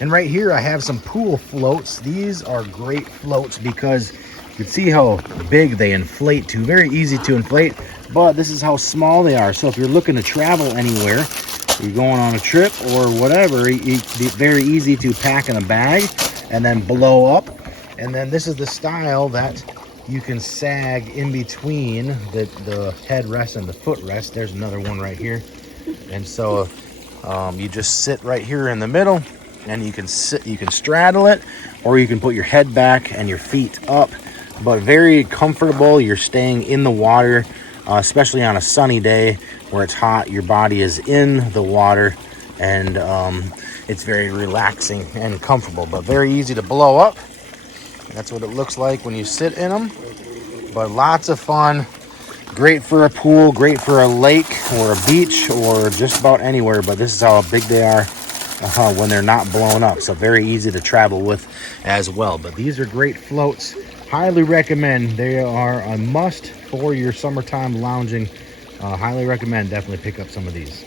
And right here I have some pool floats. These are great floats because you can see how big they inflate to. Very easy to inflate, but this is how small they are. So if you're looking to travel anywhere, you're going on a trip or whatever, it's very easy to pack in a bag and then blow up. And then this is the style that you can sag in between the headrest and the footrest. There's another one right here. And so you just sit right here in the middle, and you can straddle it, or you can put your head back and your feet up. But very comfortable. You're staying in the water, especially on a sunny day where it's hot. Your body is in the water, and it's very relaxing and comfortable, but very easy to blow up. That's what it looks like when you sit in them. But lots of fun. Great for a pool, great for a lake or a beach or just about anywhere. But this is how big they are when they're not blown up. So very easy to travel with as well. But these are great floats. Highly recommend. They are a must for your summertime lounging. Highly recommend. Definitely pick up some of these.